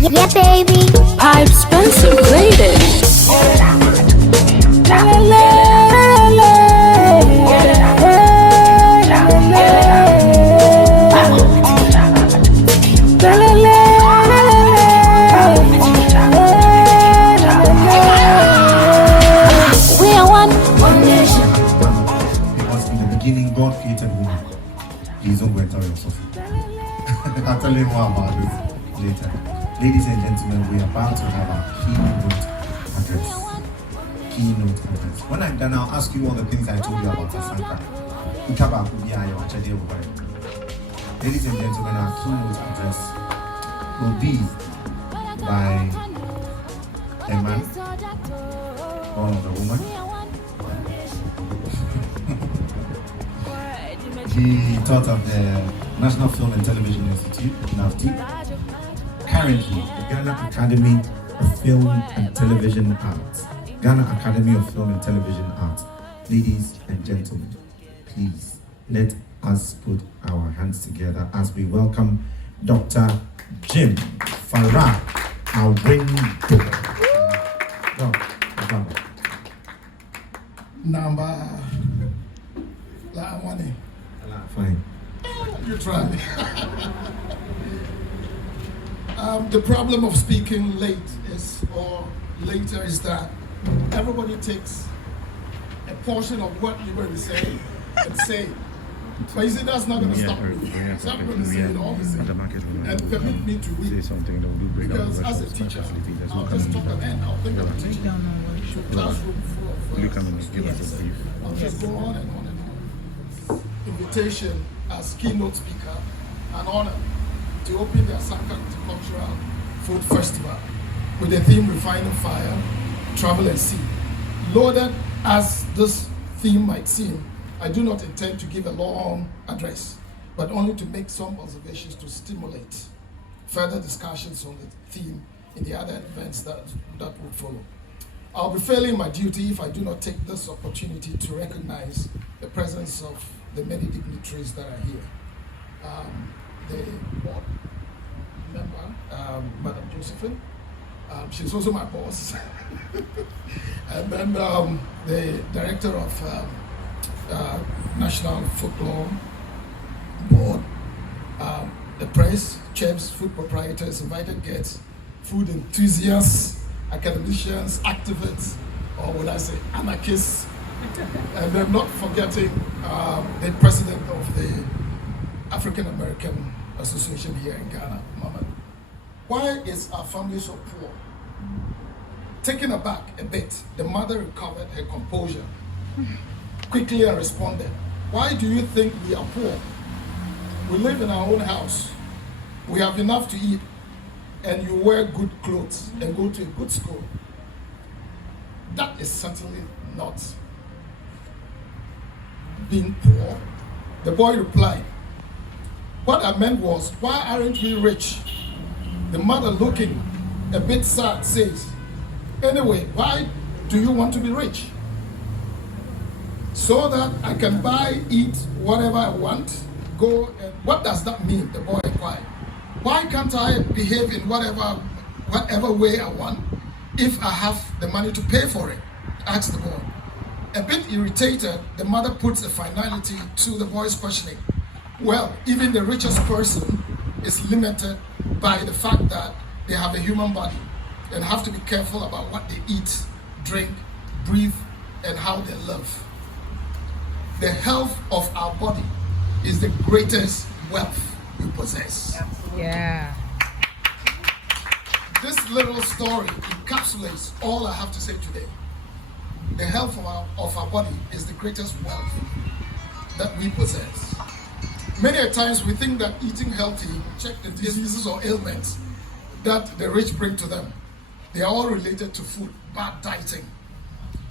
Yeah, baby. Pipe Spencer played it. We are one nation. Because in the beginning, God created woman. Please don't go and tell yourself. I'll tell you more about this later. Ladies and gentlemen, we are about to have our keynote address. Keynote address. When I'm done, I'll ask you all the things I told you about Asanka. Ladies and gentlemen, our keynote address will be by a man, born of a woman. He taught at the National Film and Television Institute, NAFTI. Currently, the Ghana Academy of Film and Television Arts. Ghana Academy of Film and Television Arts. Ladies and gentlemen, please let us put our hands together as we welcome Dr. Jim Fara Awindor. Number one. Fine. You try. The problem of speaking late later is that everybody takes a portion of what you're going to say and say it. But you see, that's not going to stop me. So I'm going to say it all the same. And permit me to read. Because as a teacher, I'll just talk and end. I'll think I'm teaching to a classroom full of I'll just go on and on and on. Invitation as keynote speaker, an honor to open the Asanka Intercultural Food Festival with the theme Refining Fire, Travel and Sea. Loaded as this theme might seem, I do not intend to give a long address, but only to make some observations to stimulate further discussions on the theme in the other events that would follow. I'll be failing my duty if I do not take this opportunity to recognize the presence of the many dignitaries that are here. The board member, Madam Josephine, she's also my boss. And then the director of National Folklore Board, the press, chefs, food proprietors, invited guests, food enthusiasts, academicians, activists, or would I say anarchists, and then not forgetting the president of the African American Association here in Ghana, Mama. Why is our family so poor? Taken aback a bit, the mother recovered her composure quickly and responded, "Why do you think we are poor? We live in our own house. We have enough to eat, and you wear good clothes and go to a good school. That is certainly not being poor." The boy replied, "What I meant was, why aren't we rich?" The mother, looking a bit sad, says, "Anyway, why do you want to be rich?" "So that I can buy, eat whatever I want, go and..." "What does that mean?" the boy inquired. "Why can't I behave in whatever way I want if I have the money to pay for it?" asked the boy. A bit irritated, the mother puts a finality to the boy's questioning. "Well, even the richest person is limited by the fact that they have a human body and have to be careful about what they eat, drink, breathe, and how they live. The health of our body is the greatest wealth we possess." Yeah. This little story encapsulates all I have to say today. The health of our body is the greatest wealth that we possess. Many a times we think that eating healthy check the diseases or ailments that the rich bring to them. They are all related to food, bad dieting.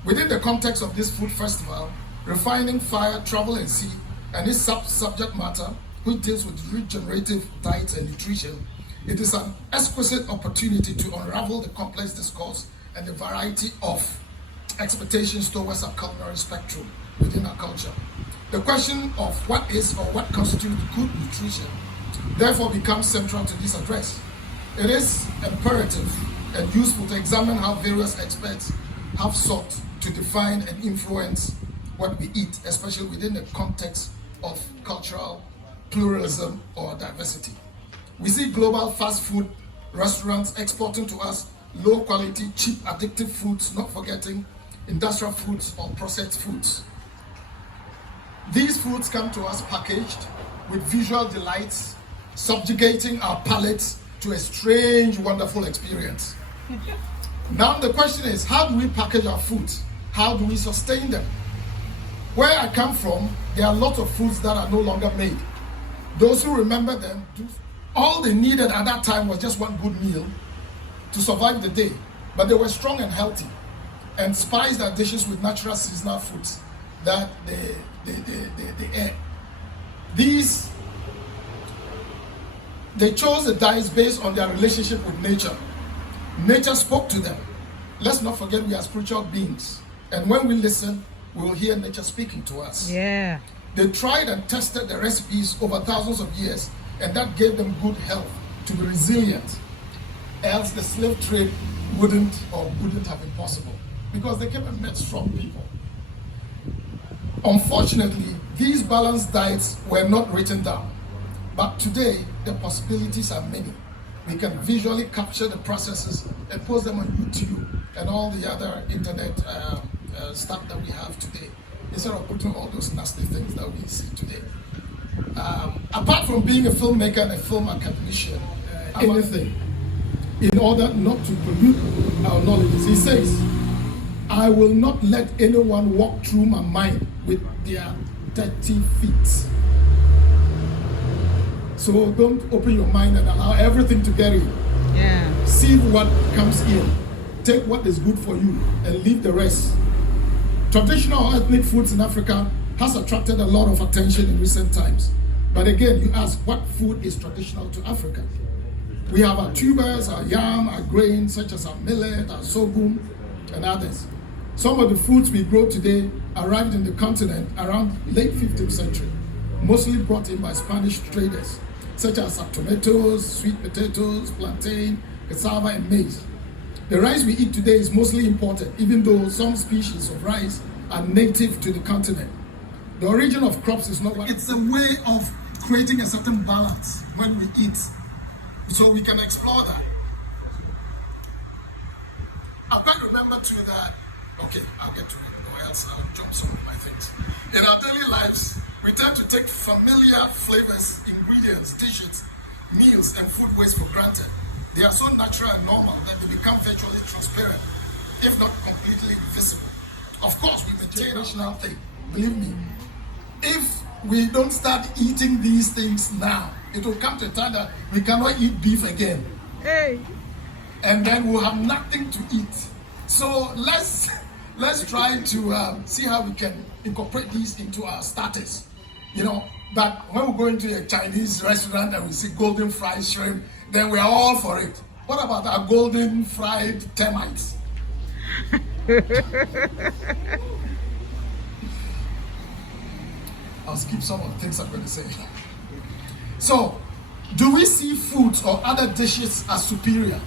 Within the context of this food festival, Refining Fire, Travel and Sea, and its subject matter, which deals with regenerative diet and nutrition, it is an exquisite opportunity to unravel the complex discourse and the variety of expectations towards our culinary spectrum within our culture. The question of what is or what constitutes good nutrition therefore becomes central to this address. It is imperative and useful to examine how various experts have sought to define and influence what we eat, especially within the context of cultural pluralism or diversity. We see global fast food restaurants exporting to us low quality, cheap, addictive foods, not forgetting industrial foods or processed foods. These foods come to us packaged with visual delights, subjugating our palates to a strange, wonderful experience. Now the question is, how do we package our foods? How do we sustain them? Where I come from, there are a lot of foods that are no longer made. Those who remember them, all they needed at that time was just one good meal to survive the day. But they were strong and healthy and spiced their dishes with natural seasonal foods that they ate. They chose the diets based on their relationship with nature. Nature spoke to them. Let's not forget we are spiritual beings. And when we listen, we will hear nature speaking to us. Yeah. They tried and tested the recipes over thousands of years, and that gave them good health to be resilient. Else the slave trade wouldn't have been possible, because they came and met strong people. Unfortunately, these balanced diets were not written down. But today, the possibilities are many. We can visually capture the processes and post them on YouTube and all the other internet stuff that we have today, instead of putting all those nasty things that we see today. Apart from being a filmmaker and a film academician, anything, in order not to pollute our knowledge, he says, I will not let anyone walk through my mind with their dirty feet. So don't open your mind and allow everything to get in. Yeah. See what comes in. Take what is good for you and leave the rest. Traditional ethnic foods in Africa has attracted a lot of attention in recent times. But again, you ask, what food is traditional to Africa? We have our tubers, our yam, our grains, such as our millet, our sorghum, and others. Some of the foods we grow today arrived in the continent around late 15th century, mostly brought in by Spanish traders, such as our tomatoes, sweet potatoes, plantain, cassava, and maize. The rice we eat today is mostly imported, even though some species of rice are native to the continent. The origin of crops is not what... It's a way of creating a certain balance when we eat, so we can explore that. I quite remember too that, okay, I'll get to it, or else I'll jump some of my things. In our daily lives, we tend to take familiar flavors, ingredients, dishes, meals, and food waste for granted. They are so natural and normal that they become virtually transparent, if not completely visible. Of course, we maintain a national thing. Believe me, if we don't start eating these things now, it will come to a time that we cannot eat beef again. Hey. And then we'll have nothing to eat. So let's try to see how we can incorporate these into our status. You know, that when we go into a Chinese restaurant and we see golden fried shrimp, then we're all for it. What about our golden fried termites? I'll skip some of the things I'm going to say. So, do we see foods or other dishes as superior?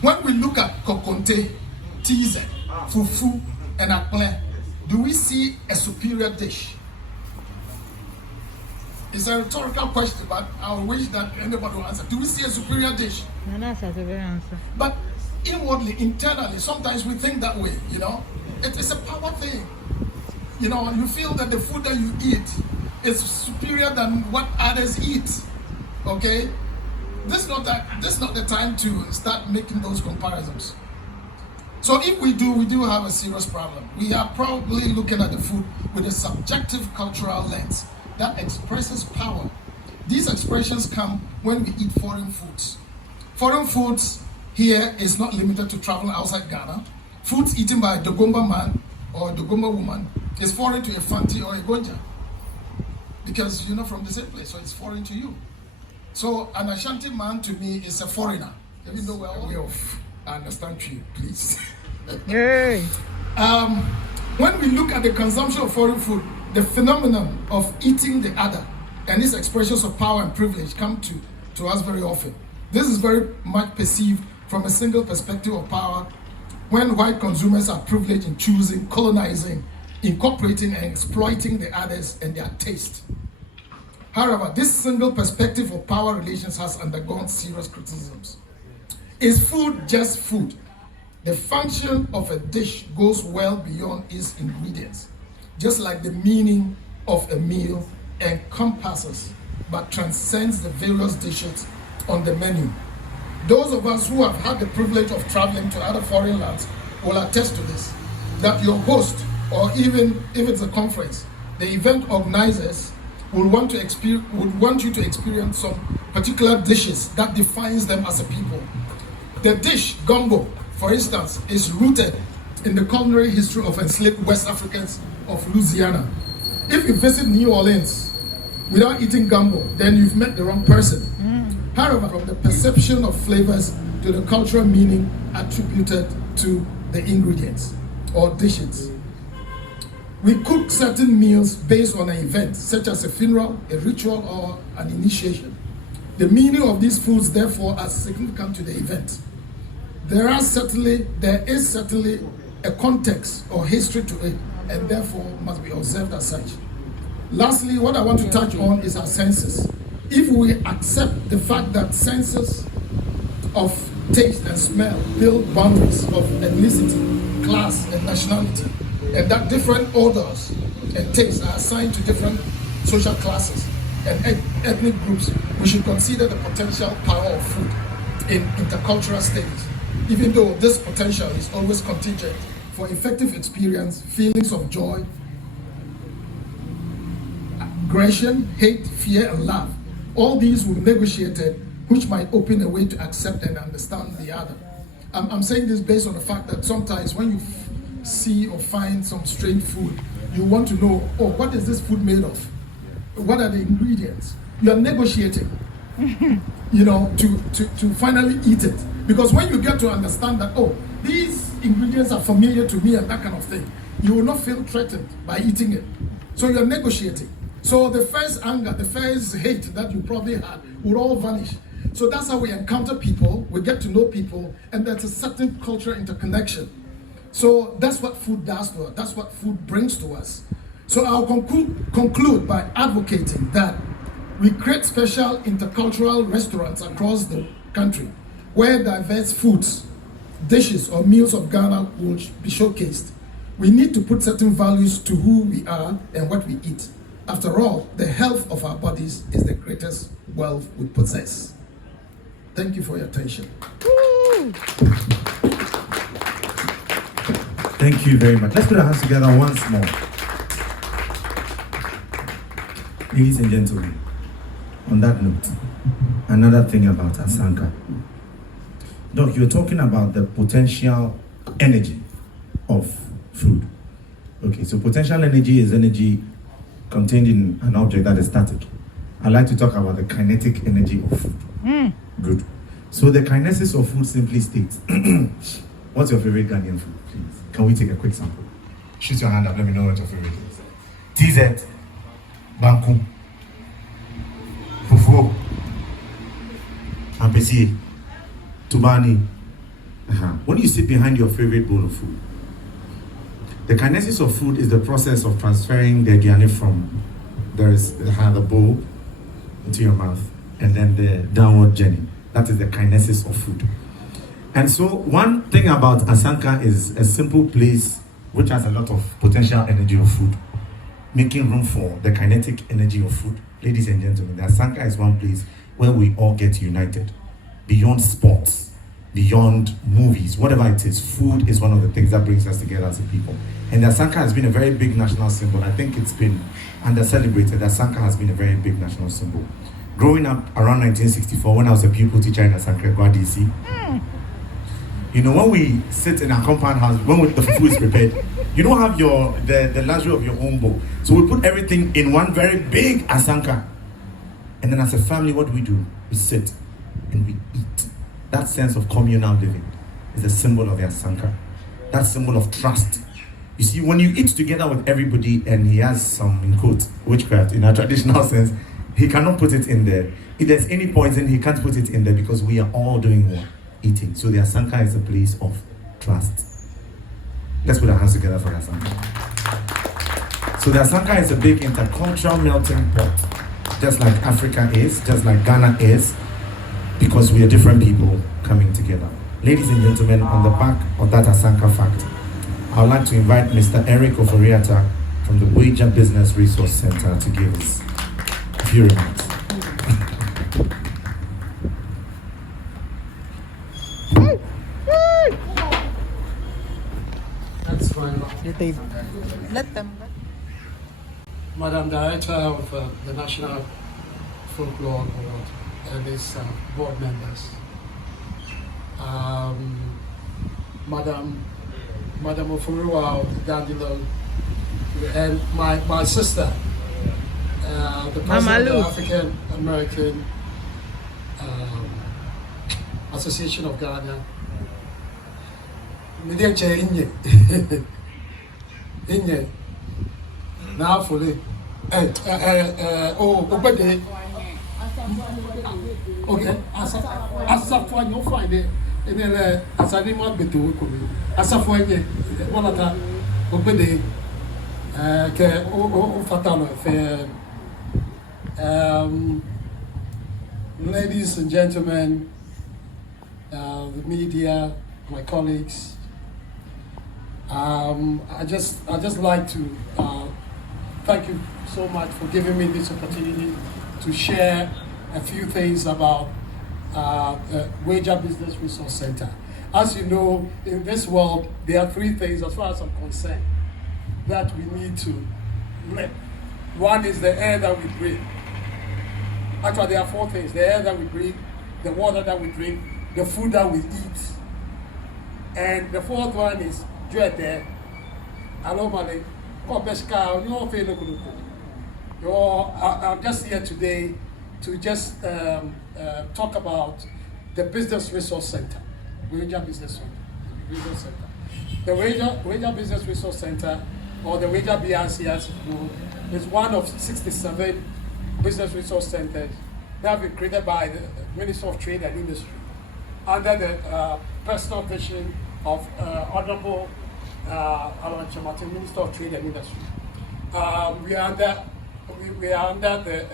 When we look at kokonte, tize, fufu, and akple, do we see a superior dish? It's a rhetorical question, but I wish that anybody will answer. Do we see a superior dish? No, that's a very answer. But inwardly, internally, sometimes we think that way, you know? It is a power thing. You know, you feel that the food that you eat is superior than what others eat, okay? This is not the time to start making those comparisons. So if we do have a serious problem. We are probably looking at the food with a subjective cultural lens that expresses power. These expressions come when we eat foreign foods. Foreign foods here is not limited to traveling outside Ghana. Foods eaten by a Dogomba man or a Dogomba woman is foreign to a Fanti or a Gonja, because you're not from the same place, so it's foreign to you. So an Ashanti man to me is a foreigner, even though we're all way off. I understand you, please. Hey. When we look at the consumption of foreign food, the phenomenon of eating the other and its expressions of power and privilege come to us very often. This is very much perceived from a single perspective of power when white consumers are privileged in choosing, colonizing, incorporating, and exploiting the others and their taste. However, this single perspective of power relations has undergone serious criticisms. Is food just food? The function of a dish goes well beyond its ingredients, just like the meaning of a meal encompasses but transcends the various dishes on the menu. Those of us who have had the privilege of traveling to other foreign lands will attest to this, that your host, or even if it's a conference, the event organizers will want you to experience some particular dishes that defines them as a people. The dish, gumbo, for instance, is rooted in the culinary history of enslaved West Africans of Louisiana. If you visit New Orleans without eating gumbo, then you've met the wrong person. However, from the perception of flavors to the cultural meaning attributed to the ingredients or dishes. We cook certain meals based on an event, such as a funeral, a ritual, or an initiation. The meaning of these foods, therefore, are significant to the event. There is certainly a context or history to it, and therefore must be observed as such. Lastly, what I want to touch on is our senses. If we accept the fact that senses of taste and smell build boundaries of ethnicity, class, and nationality, and that different odors and tastes are assigned to different social classes and ethnic groups, we should consider the potential power of food in intercultural studies, even though this potential is always contingent for effective experience, feelings of joy, aggression, hate, fear, and love. All these will be negotiated, which might open a way to accept and understand the other. I'm saying this based on the fact that sometimes when you see or find some strange food, you want to know, oh, what is this food made of? What are the ingredients? You are negotiating, to finally eat it. Because when you get to understand that, oh, these ingredients are familiar to me and that kind of thing, you will not feel threatened by eating it. So you're negotiating. So the first anger, the first hate that you probably had would all vanish. So that's how we encounter people, we get to know people, and there's a certain cultural interconnection. So that's what food does to us, that's what food brings to us. So I'll conclude by advocating that we create special intercultural restaurants across the country where diverse foods, dishes, or meals of Ghana will be showcased. We need to put certain values to who we are and what we eat. After all, the health of our bodies is the greatest wealth we possess. Thank you for your attention. Thank you very much. Let's put our hands together once more. Ladies and gentlemen, on that note, another thing about Asanka. Doc, you're talking about the potential energy of food. Okay, so potential energy is energy contained in an object that is static. I'd like to talk about the kinetic energy of food. Good. So the kinesis of food simply states, what's your favorite Ghanaian food, please? Can we take a quick sample? Shoot your hand up, let me know what your favorite is. TZ, Banku, Fufu, Ampesi, Tubani. When you sit behind your favorite bowl of food, the kinesis of food is the process of transferring the aduane from the bowl into your mouth and then the downward journey. That is the kinesis of food. And so one thing about Asanka is a simple place which has a lot of potential energy of food, making room for the kinetic energy of food. Ladies and gentlemen, the Asanka is one place where we all get united. Beyond sports, beyond movies, whatever it is, food is one of the things that brings us together as a people. And the Asanka has been a very big national symbol. I think it's been under-celebrated. The Asanka has been a very big national symbol. Growing up around 1964, when I was a pupil teacher in Asanka DC, when we sit in a compound house, when the food is prepared, you don't have the luxury of your own bowl. So we put everything in one very big Asanka. And then as a family, what do? We sit and we eat. That sense of communal living is a symbol of the Asanka. That symbol of trust. You see, when you eat together with everybody and he has some, in quotes, witchcraft in a traditional sense, he cannot put it in there. if there's any poison, he can't put it in there because we are all doing what? Eating. So the Asanka is a place of trust. Let's put our hands together for Asanka. So the Asanka is a big intercultural melting pot, just like Africa is, just like Ghana is, because we are different people coming together. Ladies and gentlemen, on the back of that Asanka fact, I would like to invite Mr. Eric Oforiwaa from the Weija Business Resource Center to give us a few remarks. That's fine. Let them. Madam Director of the National Folklore Board and its board members. Madam Oforiwaa of Dandelion, and my sister, the president of the African American Association of Ghana. Now fully. Obgede. Okay, Asafuanye Obgede. Asanima betu komi. Asafuanye Obgede. Ke o fatalo fe. Ladies and gentlemen, the media, my colleagues. I just like to thank you so much for giving me this opportunity to share a few things about Weija Business Resource Center. As you know, in this world, there are three things, as far as I'm concerned, that we need to live. One is the air that we breathe. Actually, there are four things: the air that we breathe, the water that we drink, the food that we eat, and the fourth one is Juete. Hello, Malik. I'm just here today to just talk about the Business Resource Center, Weija Business Center. The Weija Business Resource Center, or the Weija BRC as it's known, is one of 67 business resource centers that have been created by the Minister of Trade and Industry under the personal vision of Honorable Minister of Trade and Industry. We are under the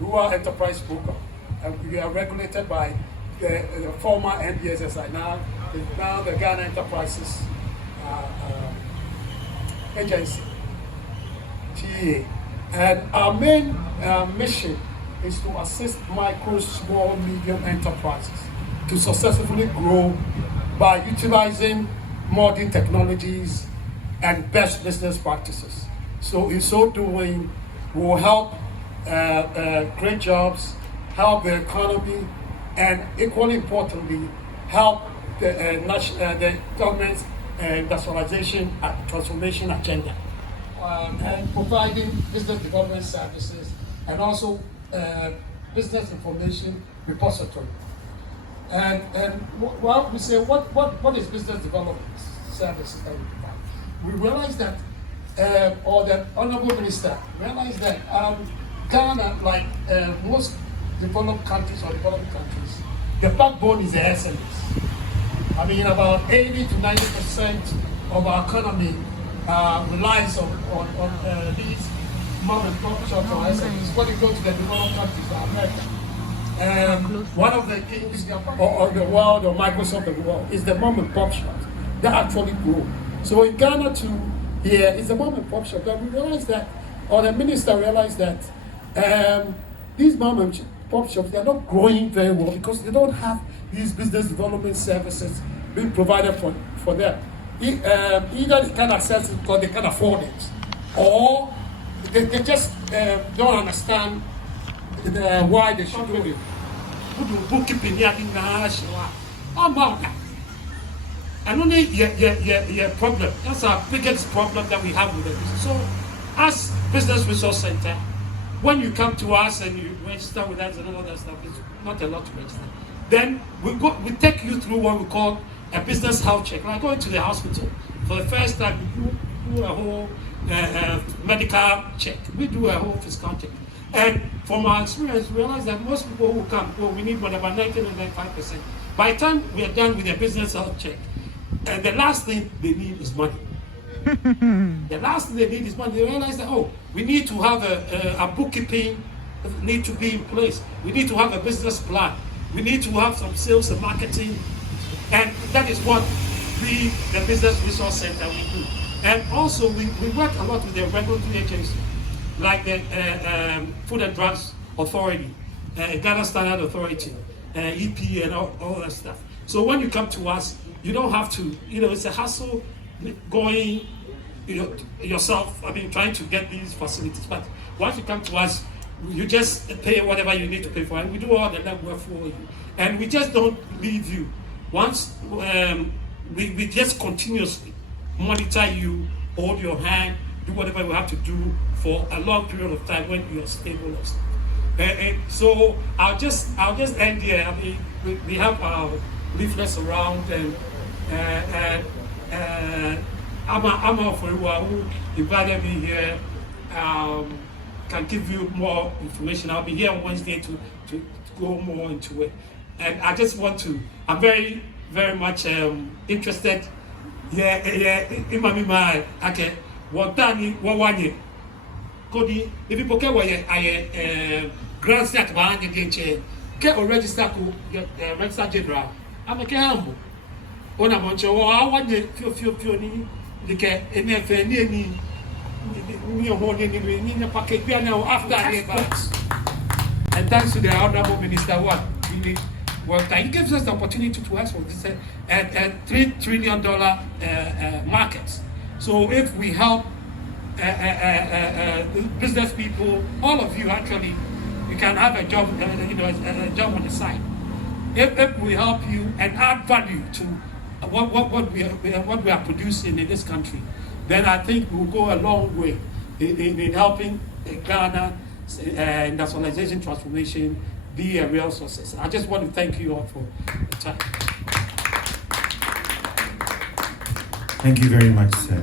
Rural Enterprise Program, and we are regulated by the former NBSSI, now the Ghana Enterprises Agency, GA. And our main mission is to assist micro, small, medium enterprises to successfully grow by utilizing modern technologies and best business practices. So in so doing, we will help create jobs, help the economy, and equally importantly, help the government's industrialization and transformation agenda, and providing business development services and also business information repository. And well, we say, what is business development services that we provide? We realize that, or the Honorable Minister realized that Ghana, like most developed countries or developing countries, the backbone is the SMEs. I mean, about 80 to 90% of our economy relies on these mom and pop shops or SMEs. When you go to the developed countries like America, one of the kings of the world, or Microsoft of the world, is the mom and pop shops that actually grow. So in Ghana too, here is the mom and pop shop that we realized that, or the minister realized that these mom and pop shops, they're not growing very well because they don't have these business development services being provided for them. Either they can't access it because they can't afford it, or they just don't understand why they should do it. Bookkeeping, and only your problem. That's our biggest problem that we have with the business. So, as Business Resource Center, when you come to us and you register with us and all that stuff, it's not a lot to register. Then we take you through what we call a business health check. Like going to the hospital for the first time, we do a whole medical check. We do a whole physical check, and from our experience, we realize that most people who come, we need whatever 90-95%. By the time we are done with their business health check, and the last thing they need is money. The last thing they need is money. They realize that, we need to have a bookkeeping need to be in place. We need to have a business plan. We need to have some sales and marketing. And that is what we, the Business Resource Center, we do. And also, we work a lot with the regulatory agencies, like the Food and Drugs Authority, Ghana Standard Authority, EP, and all that stuff. So when you come to us, you don't have to, it's a hassle going, yourself, trying to get these facilities. But once you come to us, you just pay whatever you need to pay for, and we do all the legwork for you. And we just don't leave you. Once we just continuously monitor you, hold your hand, do whatever we have to do for a long period of time when you're stable. And so I'll just end here. We have our leaflets around, and I'm Oforiwaa, who invited me here, can give you more information. I'll be here on Wednesday to go more into it. And I just want to, I'm very, very much interested. Okay. Kodi, if you poke where I grand start behind the chair, get or register to register general. I'm a camel. On a bunch of I want the few the care any packet now after and thanks to the Honorable Minister he gives us the opportunity to ask for this $3 trillion market. So if we help business people, all of you actually, you can have a job, a job on the side. If we help you and add value to what we are producing in this country, then I think we'll go a long way in helping Ghana industrialization transformation be a real success. I just want to thank you all for the time. Thank you very much, sir.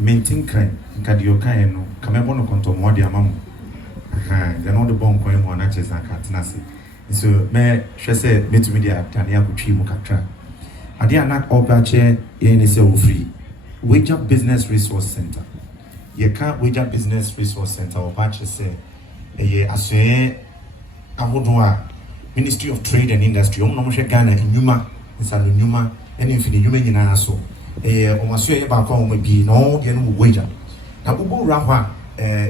MIntah Kadioka no Kamebono Kontomodi Amamu. Then all the bomb coin one at Asanka. So, me, she said, me to media, Tania Kuchi Mukatra. Adia nak Obache, Yenese Ofori. Weija Business Resource Center. Ye can't Weija Business Resource Center, Obache say, ye aswe Ahodwa, Ministry of Trade and Industry, Omnomoshe Ghana, in Yuma, in Salo Yuma, and in Fini Yuma Yinaso. Omaswe Bako may be no, Yenu Weija. Now, Ubu Rahwa,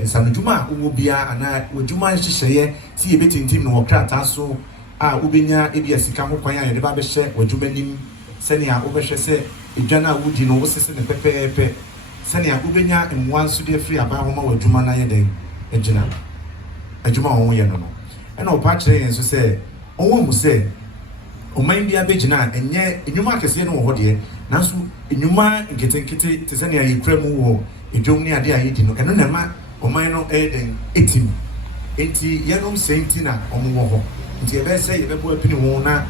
Sanujuma, Ubia, and I, Ujuma say, see a bit in Tim no Krataso, Ubinia, Ibiasikamu Paya, and the Babeshe, or Jubenim, Senia, Ubeshe, Ijana Woody, no, Sissin, and Pepe, Senia, Ubinia, and one Sude free about Homa, or Jumana, a Jena, a Juma Oyano. And all patching, and so say, oh, say, O Mindia Bejana, and yet, in your market, you know what, dear, Nasu, in your mind, getting Kitty, Tisania, you cremo, you don't near the eating, and no man, or minor aiding 18. 80 Yanum Saintina, or more. It's a best say, the boy Pinona,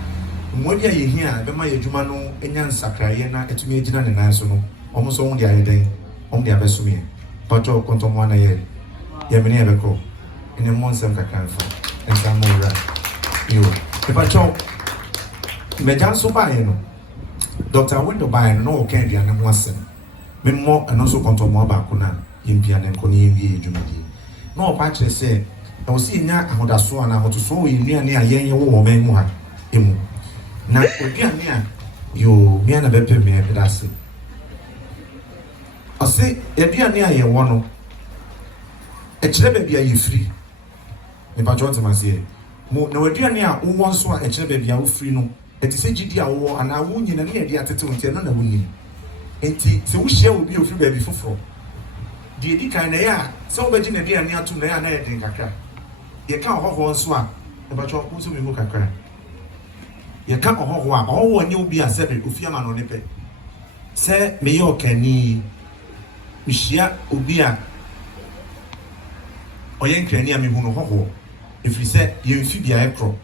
what you hear, the Maya Jumano, and Yan Sacrayana, et me, Jinan and Nasono, almost on the other day, on the Abesumi, Pato Contomana, Yamini Abeco, in a monster Cacanfa, and some more. You, if I talk, Madam Sobayano, Dr. Window by no candy and Watson, Mimo and also Contomo Bacuna, Impian and Coni Jumadi. No patch say, I was seeing ya, I would have sworn I want to show you near young woman who had him. Now, near you, me and a better me, I say. I say, if you are near your one, it's never be a free. If I join to say, no, dear near who wants one, it's never be a free no. It is a GD war, and I won't in any idea to tell none of winning. And so we shall be a few baby for. The Edika, so much in a dear near to Naya and Kaka. You can't have one swap, but you're also a Mukaka. You can't have one, all when you'll be a separate Ufiaman on the pet. Say, Mayor Kenny, Mishia, Ubia, or Yankania Mimuno. If we said you fibia acro,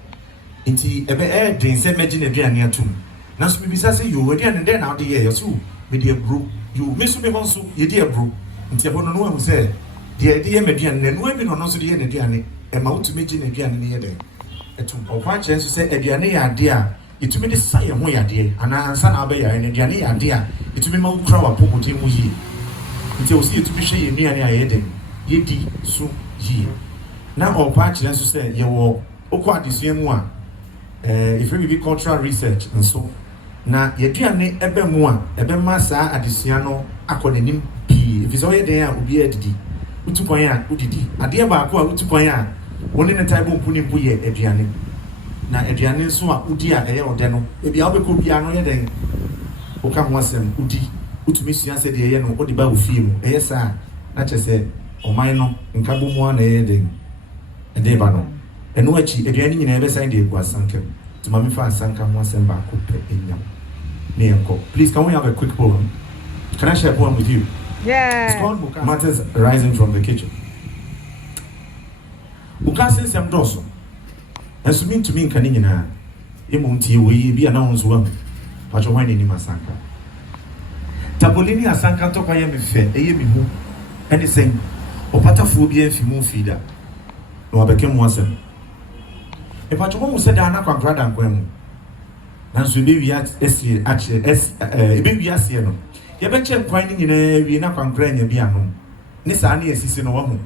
inti ebe air drain say imagine a dear near tomb. Now, so we say you were and then out the year, so, with dear brew, you miss me also, ye dear brew, until one who say, the idea median and women are not so the Diane, and Mount to Mijin again near there. A two or one chance to say a Diane idea, it to me the science way idea, and I answer Abaya and a Diane idea, it to be more crowd of Poco Timu. It will see it to be shady near Eden, ye di so ye. Now, our patch to say, you will, Oqua the same one. If we be cultural research and so. Na yɛduane ebe mu a ebe ma saa adesua no akɔnenim pii if so yɛ den a obi adidi utukwan a udidi ade ba ko a utukwan a woni ne taibo mpuni mpu yɛ aduane na aduane nso a udi a ɛyɛ ɔde no ebi a wobɛkɔ bia no yɛ den oka ho asɛm udi utumi sua sɛ de yɛ no odi ba wo fie mu ɛyɛ saa na kyɛ sɛ ɔman no nka bo mu a na yɛ den ɛde ba no ɛno akyi aduane nyina ɛbɛ san de egu Asanka to mami fa Asanka ho asɛm ba ko pɛ enyam. Please, can we have a quick poem? Can I share a poem with you? Yeah. It's called Matters Rising from the Kitchen. Bukasi sem doso. Esu mean to me kani na. Emunti we bi announce one. Pacho wani ni Asanka. Tabolini Asanka to kwa ye me fe, eye me hu. Eni sen opatafo bi afi mu fida. No abeke mu asem. E pacho mo se da na kwa grada nkwam. Nanso baby asie ache baby asie no ye be chem kwan ni nyina wi na kwankra nya bi anom ne saa ne asisi no wahu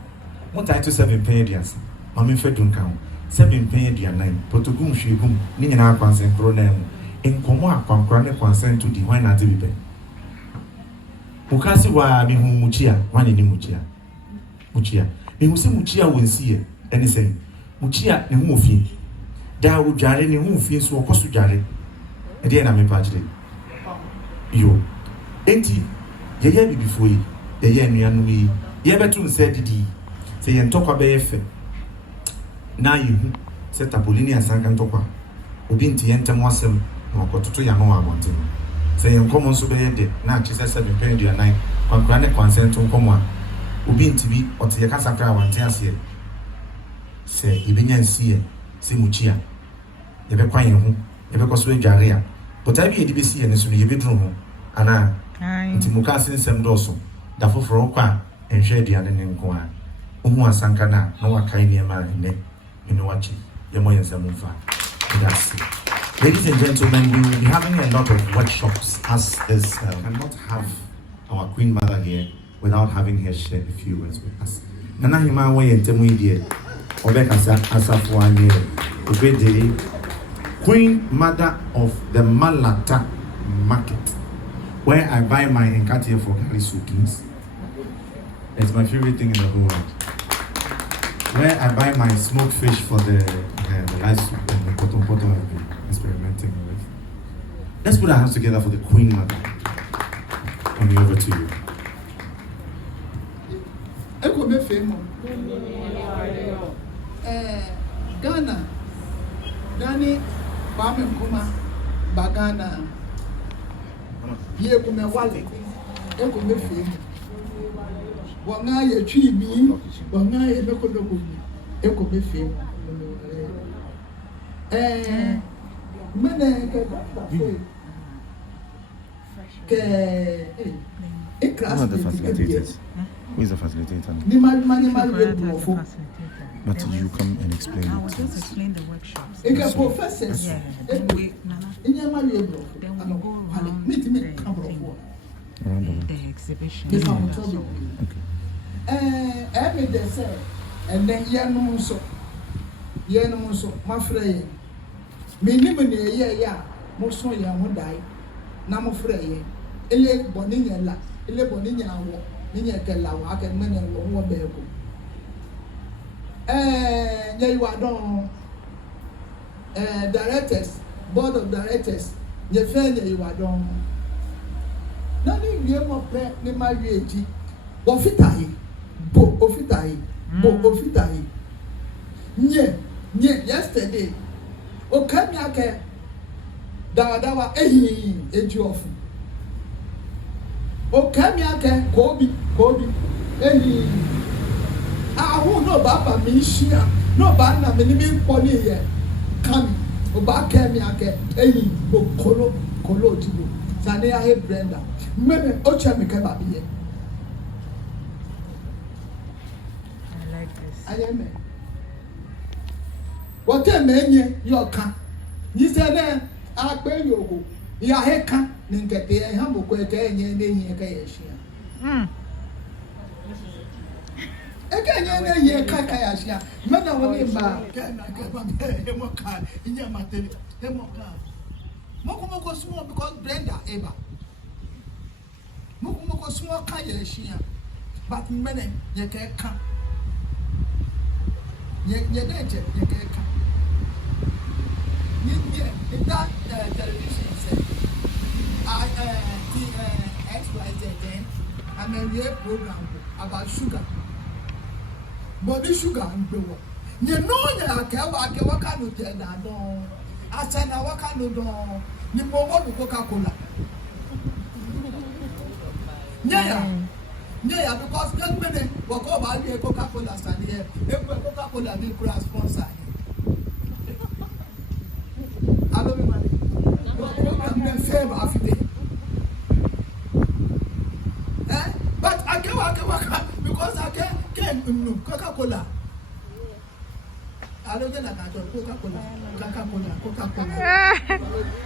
mo title 7 pen edias mame fedun kan 7 pen edian protocol hwegum ne nyina akwansen kro na mu enkomo akwankra ne kwansen to di wan na de bi be ukasi wa mi hu muchia wan ni muchia mi hu se muchia wonsi e ene sen muchia ne hu ofie da udware ne hu ofie so okoso dware ede na me pagide yo enti ye bibifo yi ye nuanu yi ye betu nse didi se ye ntokwa be yefe na yihu se tapolini Asanka ntokwa obi nti ye ntem wasem na okototo ya no abonte se ye nkomo nso be ye de na achi se 7 pen dia 9 kwankra ne consent nkomo a obi nti bi ote ye kasakra awante ase se ibenya nsie se muchia ye be kwan ye hu ebe koso adware a but I be edibesi ene so no ye bedru ho ana nti mukase nsem doso da foforo kwa enhwe aduane ne nko a ohu Asanka na wakai ne ma ne ene wachi ye mo yensem mfa that's it. Ladies and gentlemen, we will be having a lot of workshops as this cannot have our Queen Mother here without having her share a few words with us. Nana hima we entemu idie obeka Asafuanye Obgede Queen Mother of the Mallam Atta Market, where I buy my enkate for Gary Soukins. It's my favorite thing in the whole world. Where I buy my smoked fish for the rice soup and the potom I've been experimenting with. Let's put our hands together for the Queen Mother. Coming over to you. Ghana, Dani, Bami Kuma, Bagana, Ye Kume Wale, Ekume Fame. Wanga ye tree me, Wanga ye Nokodogu, Ekume Fame. Mene Who are the facilitators? Who is the facilitator? But you come and explain I will it. just explain the workshops. Professors. Yeah. Then we go around the exhibition. Every day, sir. And then Yanuso, my friend. Minimum, yeah, most of you won't die. Namo Frey, Ele Bonina, Ele Bonina, Nina Kella, I can many one vehicle. You are done. Directors, board of directors, you are done. Nothing you more pay me my VAT. Ofitahi, Bo Ofitahi. Yesterday. O Kanyake Dawa Eji O Kanyake Kobe Ehi. Who no Baba Mishia, no Bana Minimi Pony yet. Come, Oba Kanyake Ehi, O Kolo Tibu, Sanea Head Brenda. Maybe Ocha Mikababi. ayeme what a menye your can you said then I pay you ya heka ninkete hambo kwete enye nenye ka yeshia ekanye nenye ka yeshia mena woni ba kana ka ba hemoka inya mateni hemoka moko small because Brenda eba moko small ka yeshia but mene ye ka ye deje ye ka in that television set XYZ then I mean a program about sugar body sugar and blow you know ya ke waka no tell na don asana waka no don ni mo wo Coca-Cola yeah because that minute walk over here Coca-Cola stand here Coca-Cola be sponsor I don't know program them same after but I can't because I can't Coca-Cola. I don't know Coca-Cola.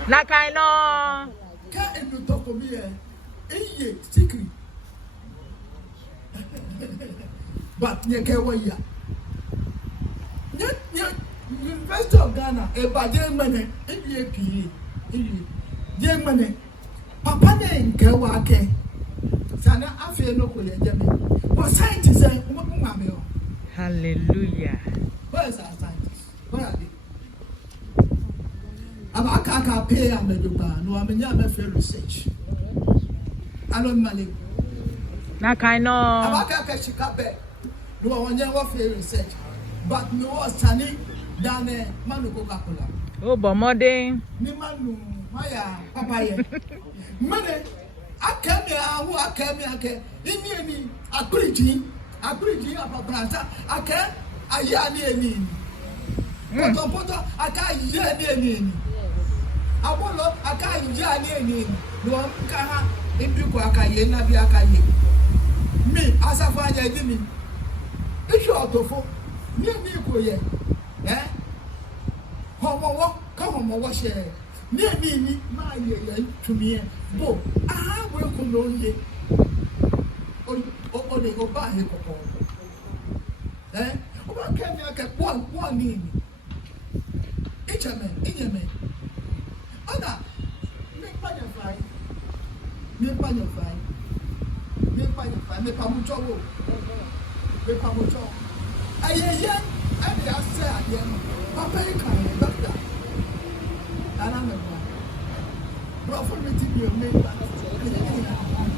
Like I know. Can't you talk to me? Eh, secret. But you can't wait. University of Ghana, a bad money, Germany, Papa name Kawake. Sana I feel no cool. What scientists say, Hallelujah. Where's our scientists? Where are they? Abaka pay and the Duba, no, I mean, I'm a fair research. I don't money. Like I know. Abaka Shikabe, no one never fair research, but no was sunny than a Manu Coca-Cola. Oh, but modern. Nimanu, Maya, Papaya. Money. I came here, in a preaching about Branta. I can't, I yani. Poto, I can't yani. I won't look, I can't yani. No one can if you go a yena be a kaye. Me, Asafuanye Obgede. If you are to fall, near me go ye. Eh? Come on, wash it. Near me, my to me. Bo, I will come on ye. Oh, they go buy him. Eh? What can you get one name? Each a man. Anna, make money fly. Make Pamucho. I say again. Papa, you can't doctor. And I'm a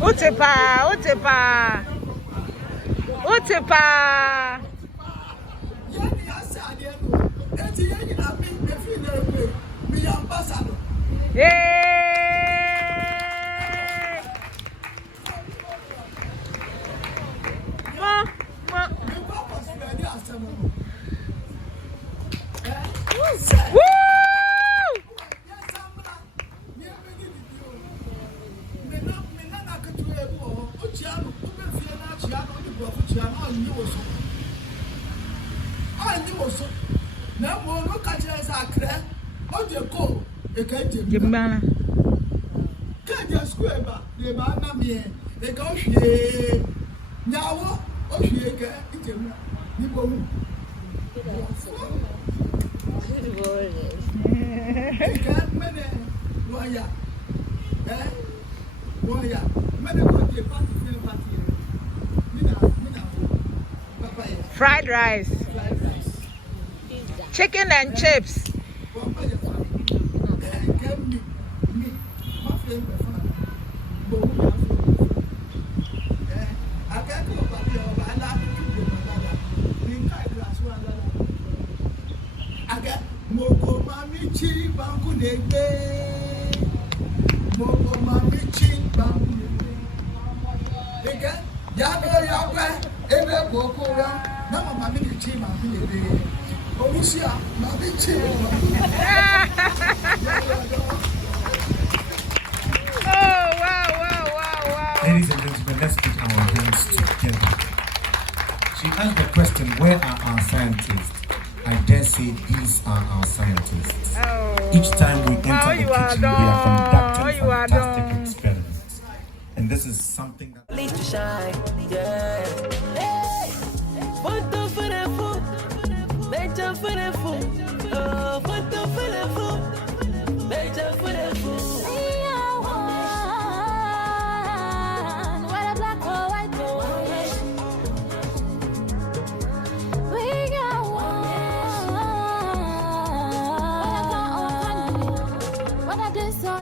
Utepa. Jimbana. Can't just square back. The banana me. They go here. Now, oh, she again. It's a nibble. Can't many. Why, eh? Why, many party. Fried rice. Chicken and chips. Ladies and gentlemen, let's put our hands together. She you ask the question, where are our scientists? I dare say these are our scientists. Each time we enter the kitchen, we are conducting fantastic experiments. And this is something that... Lead to shine, yeah. Hey, for the food, for the food.